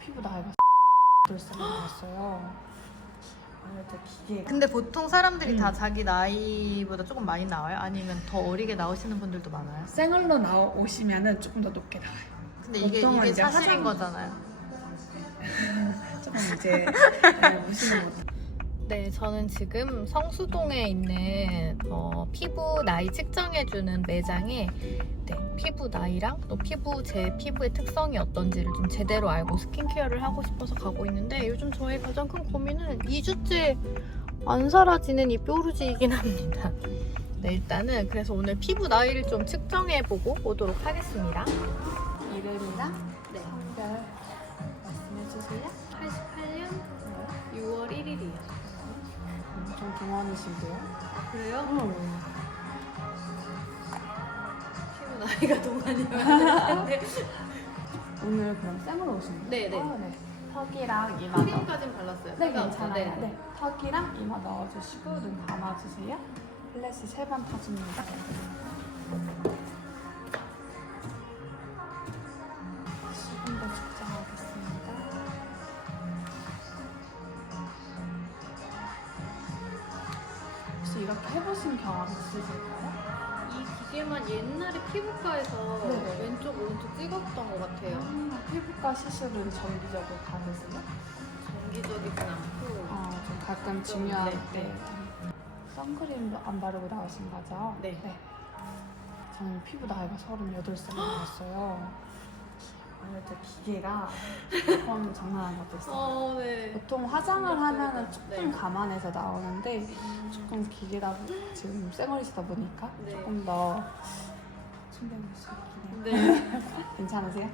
피부 나이가 나왔어요. 근데 보통 사람들이 다 자기 나이보다 조금 많이 나와요? 아니면 더 어리게 나오시는 분들도 많아요? 생얼로 오시면은 조금 더 높게 나와요. 근데 이게 이제 사실인 거잖아요. 조금 이제 무시는 못. 네, 저는 지금 성수동에 있는 피부 나이 측정해주는 매장에 피부 나이랑 또 제 피부의 특성이 어떤지를 좀 제대로 알고 스킨케어를 하고 싶어서 가고 있는데, 요즘 저의 가장 큰 고민은 2주째 안 사라지는 이 뾰루지이긴 합니다. 네, 일단은 그래서 오늘 피부 나이를 좀 측정해보고 오도록 하겠습니다. 이름이랑 성별 말씀해주세요. 88년 6월 1일이요. 좀 동안이신데요? 그래요? 피부 나이가 동안이어야 돼. 오늘 그럼 쌤으로 오신 거예요? 네네. 네. 턱이랑 이마 크림까진 발랐어요. 네, 괜찮아요. 네. 턱이랑 이마 넣어주시고 눈 감아주세요. 플래시 3번 타줍니다. 조금 더 측정하겠습니다. 혹시 이렇게 해보신 경험 있으실까요? 이 기계만 옛날에 피부과에서 네네. 왼쪽 오른쪽 찍었던 것 같아요. 피부과 시술은 정기적으로 받으세요? 정기적이진 않고. 좀 가끔 중요할 네, 때. 네. 선크림도 안 바르고 나오신 거죠? 네. 저는 피부 나이가 38살이 나왔어요. 아무래도 기계가 조금 장난한 것도 있어요. 네. 보통 화장을 하면은 조금 네. 감안해서 나오는데 조금 기계다 지금 쌩얼이시다 보니까 네. 조금 더 신경을 쓰긴 해요. 네. 괜찮으세요?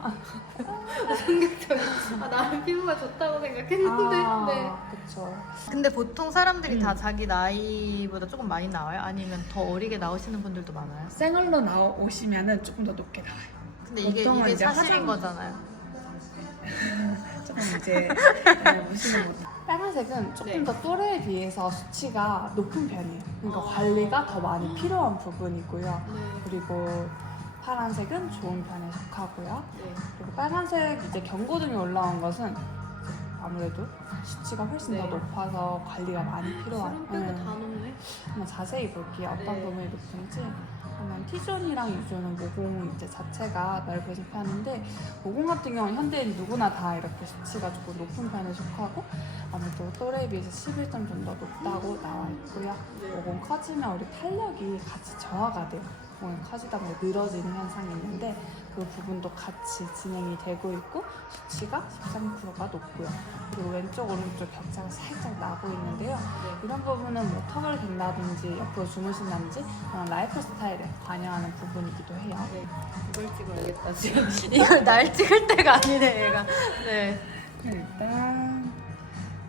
나는 피부가 좋다고 생각했는데. 네. 그쵸. 근데 보통 사람들이 다 자기 나이보다 조금 많이 나와요? 아니면 더 어리게 나오시는 분들도 많아요? 쌩얼로 오시면은 조금 더 높게 나와요. 근데 이게 보통은 이제 사실인 거잖아요. 조금 이제 무시는 못. 빨간색은 조금 네. 더 또래에 비해서 수치가 높은 편이에요. 그러니까 관리가 더 많이 필요한 부분이고요. 그리고 파란색은 좋은 편에 속하고요. 네. 그리고 빨간색 이제 경고등이 올라온 것은 아무래도 수치가 훨씬 더 네. 높아서 관리가 많이 필요한. 주름 빼고 다 높네. 한번 자세히 볼게요. 어떤 네. 부분이 높은지. 그러면 T존이랑 U존은 모공 이제 자체가 넓으신 편인데, 모공 같은 경우는 현대인 누구나 다 이렇게 수치가 조금 높은 편에 속하고, 아무래도 또래에 비해서 11점 좀 더 높다고 나와 있고요. 모공 커지면 우리 탄력이 같이 저하가 돼요. 모공이 커지다 보면 늘어지는 현상이 있는데, 그 부분도 같이 진행이 되고 있고, 수치가 13%가 높고요. 그리고 왼쪽 오른쪽 격차가 살짝 나고 있는데요. 이런 부분은 뭐 턱을 갠다든지 옆으로 주무신다든지 그런 라이프 스타일에 관여하는 부분이기도 해요. 네. 이걸 찍어야겠다 지금. 이걸 날 찍을 때가 아니네 얘가. 네. 일단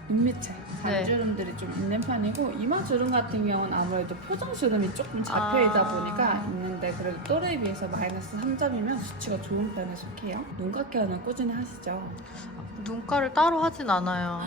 눈밑에 잔주름들이 좀 있는 편이고, 이마주름 같은 경우는 아무래도 표정주름이 조금 잡혀있다 보니까 있는데, 그래도 또래에 비해서 마이너스 3점이면 수치가 좋은 편에 속해요. 눈가 케어는 꾸준히 하시죠? 눈가를 따로 하진 않아요.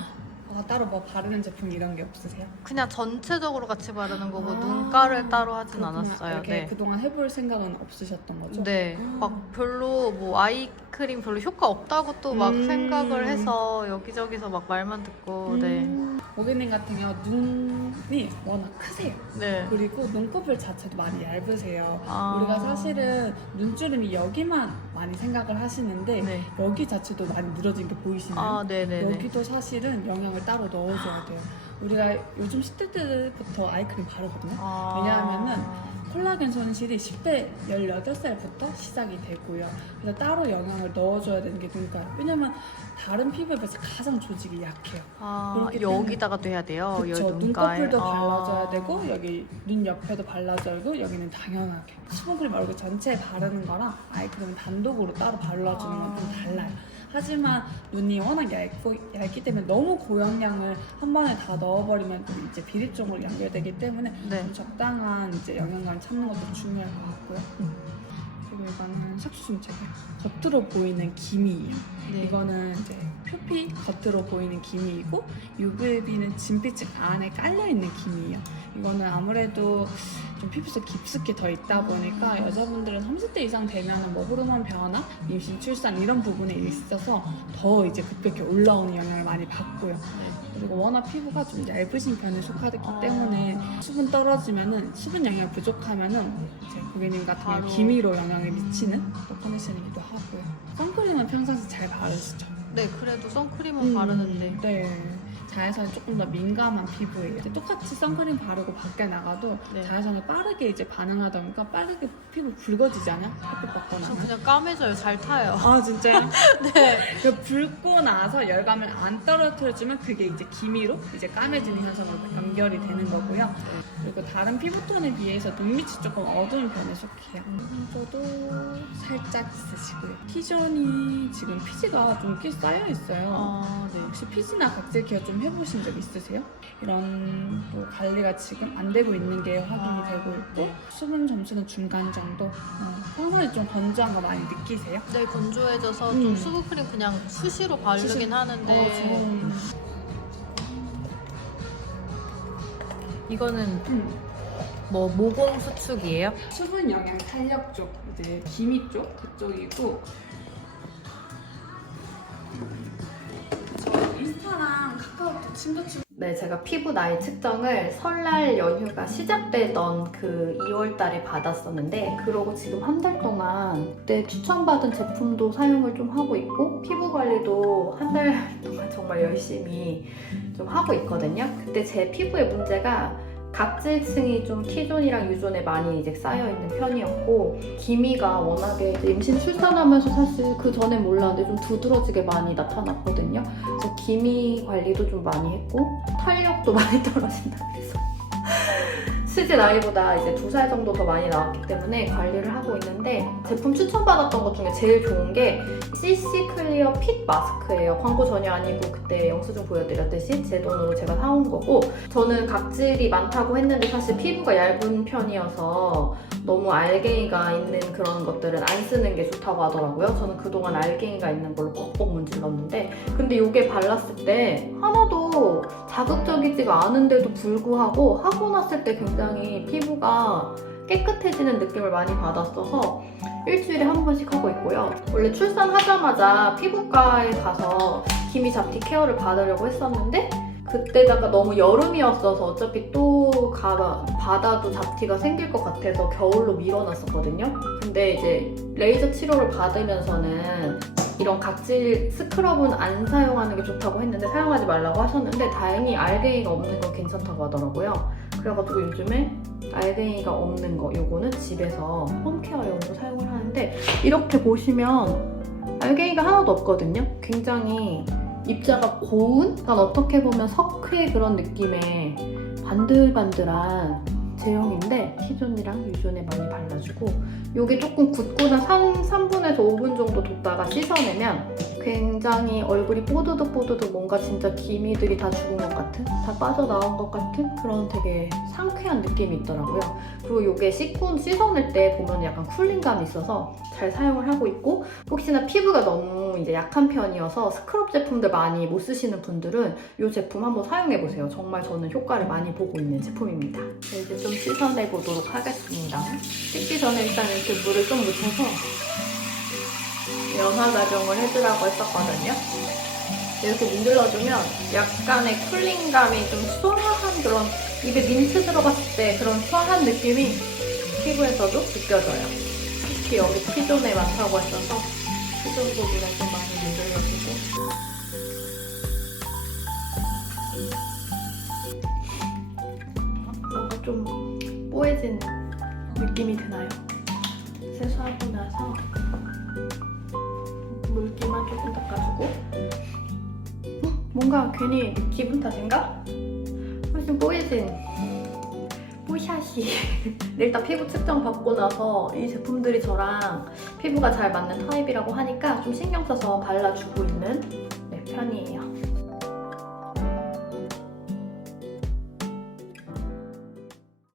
따로 뭐 바르는 제품 이런 게 없으세요? 그냥 전체적으로 같이 바르는 거고 눈가를 따로 하진 그렇구나. 않았어요. 이렇게 네. 그동안 해볼 생각은 없으셨던 거죠? 네. 막 별로 뭐 아이크림 별로 효과 없다고 또 막 생각을 해서 여기저기서 막 말만 듣고. 네. 고객님 같은 경우 눈이 워낙 크세요. 네. 그리고 눈꺼풀 자체도 많이 얇으세요. 아. 우리가 사실은 눈주름이 여기만 많이 생각을 하시는데 네. 여기 자체도 많이 늘어진 게 보이시나요? 네네네. 여기도 사실은 영양을 따로 넣어줘야 돼요. 우리가 요즘 10대 때부터 아이크림 바르거든요. 왜냐하면은 콜라겐 손실이 10대 18살부터 시작이 되고요. 그래서 따로 영양을 넣어줘야 되는 게 눈가예요. 왜냐면 다른 피부에 비해서 가장 조직이 약해요. 그렇기 때문에 여기다가도 해야 돼요. 그쵸, 여기 눈가에. 눈꺼풀도 발라줘야 되고 여기 눈 옆에도 발라줘야 되고, 여기는 당연하게 수분크림 얼굴 전체에 바르는 거랑 아이크림 단독으로 따로 발라주는 건 좀 달라요. 하지만 눈이 워낙 얇기 때문에 너무 고영양을 한 번에 다 넣어버리면 또 이제 비립종으로 연결되기 때문에 네. 좀 적당한 이제 영양감을 찾는 것도 중요할 것 같고요. 그리고 이거는 색소중책이에요. 겉으로 보이는 기미예요. 네. 이거는 이제 표피 겉으로 보이는 기미이고 UVB는 진피층 안에 깔려있는 기미예요. 이거는 아무래도 좀 피부속 깊숙이 더 있다 보니까 여자분들은 30대 이상 되면 뭐 호르몬 변화, 임신, 출산 이런 부분에 있어서 더 이제 급격히 올라오는 영향을 많이 받고요. 그리고 워낙 피부가 좀 얇으신 편에 속하기 때문에 수분 떨어지면은 수분 영양 부족하면은 이제 고객님 같은 경우 바로. 기미로 영향을 미치는 또 컨디션이기도 하고요. 선크림은 평상시 잘 바르시죠? 네, 그래도 선크림은 바르는데. 네. 자외선에 조금 더 민감한 피부예요. 똑같이 선크림 바르고 밖에 나가도 네. 자외선에 빠르게 이제 반응하다 보니까 빠르게 피부 붉어지잖아요. 햇빛 받고 저 나면. 그냥 까매져요. 잘 타요. 아 진짜요? 네. 그 붉고 나서 열감을 안 떨어뜨려주면 그게 이제 기미로 이제 까매지는 현상으로 연결이 되는 거고요. 그리고 다른 피부톤에 비해서 눈밑이 조금 어두운 편에 속해요. 저도 살짝 있으시고요. T존이 지금 피지가 좀 꽤 쌓여 있어요. 네. 혹시 피지나 각질 케어 좀 해보신 적 있으세요? 이런 또 관리가 지금 안 되고 있는 게 확인이 되고 있고 수분 점수는 중간 정도. 평소에 좀 건조한 거 많이 느끼세요? 네, 건조해져서 좀 수분크림 그냥 수시로 바르긴 하는데 이거는 뭐 모공 수축이에요? 수분 영양 탄력 쪽, 이제 기미 쪽 그쪽이고 저 인스타랑 카카오톡 친구 네, 제가 피부 나이 측정을 설날 연휴가 시작되던 그 2월 달에 받았었는데 그러고 지금 한 달 동안 그때 추천받은 제품도 사용을 좀 하고 있고 피부 관리도 한 달 동안 정말 열심히 좀 하고 있거든요. 그때 제 피부의 문제가 각질층이 좀 T존이랑 U존에 많이 이제 쌓여있는 편이었고 기미가 워낙에 이제 임신 출산하면서 사실 그 전에 몰랐는데 좀 두드러지게 많이 나타났거든요. 그래서 기미 관리도 좀 많이 했고 탄력도 많이 떨어진다 그래서 실제 나이보다 이제 2살 정도 더 많이 나왔기 때문에 관리를 하고 있는데 제품 추천받았던 것 중에 제일 좋은 게 CC 클리어 핏 마스크예요. 광고 전혀 아니고 그때 영수증 보여드렸듯이 제 돈으로 제가 사온 거고 저는 각질이 많다고 했는데 사실 피부가 얇은 편이어서 너무 알갱이가 있는 그런 것들은 안 쓰는 게 좋다고 하더라고요. 저는 그동안 알갱이가 있는 걸로 뻑뻑 문질렀는데 근데 이게 발랐을 때 하나도 자극적이지가 않은데도 불구하고 하고 났을 때 굉장히 피부가 깨끗해지는 느낌을 많이 받았어서 일주일에 한 번씩 하고 있고요. 원래 출산하자마자 피부과에 가서 기미 잡티 케어를 받으려고 했었는데 그때다가 너무 여름이었어서 어차피 또 받아도 잡티가 생길 것 같아서 겨울로 미뤄놨었거든요. 근데 이제 레이저 치료를 받으면서는 이런 각질 스크럽은 안 사용하는 게 좋다고 했는데 사용하지 말라고 하셨는데 다행히 알갱이가 없는 건 괜찮다고 하더라고요. 그래가지고 요즘에 알갱이가 없는 거 요거는 집에서 홈케어용으로 사용을 하는데 이렇게 보시면 알갱이가 하나도 없거든요. 굉장히 입자가 고운? 난 어떻게 보면 석회 그런 느낌의 반들반들한 제형인데 T존이랑 U존에 많이 발라주고 이게 조금 굳거나 3분에서 5분 정도 뒀다가 씻어내면 굉장히 얼굴이 뽀드득뽀드득 뭔가 진짜 기미들이 다 죽은 것 같은 다 빠져나온 것 같은 그런 되게 상쾌한 느낌이 있더라고요. 그리고 이게 씻어낼 때 보면 약간 쿨링감이 있어서 잘 사용을 하고 있고 혹시나 피부가 너무 이제 약한 편이어서 스크럽 제품들 많이 못 쓰시는 분들은 이 제품 한번 사용해보세요. 정말 저는 효과를 많이 보고 있는 제품입니다. 네, 이제 좀 씻어내보도록 하겠습니다. 씻기 전에 일단 이렇게 물을 좀 묻혀서 연화 작용을 해주라고 했었거든요. 이렇게 문질러주면 약간의 쿨링감이 좀 수화한 그런 입에 민트 들어갔을 때 그런 수화한 느낌이 피부에서도 느껴져요. 특히 여기 T존에 많다고 했어서 T존 부분에 좀 많이 문질러주고 뭔가 좀 뽀해진 느낌이 드나요? 세수하고 나서 물기만 조금 닦아주고 뭔가 괜히 기분 탓인가? 훨씬 뽀얘진 뽀샤시 일단 피부 측정 받고 나서 이 제품들이 저랑 피부가 잘 맞는 타입이라고 하니까 좀 신경 써서 발라주고 있는 편이에요.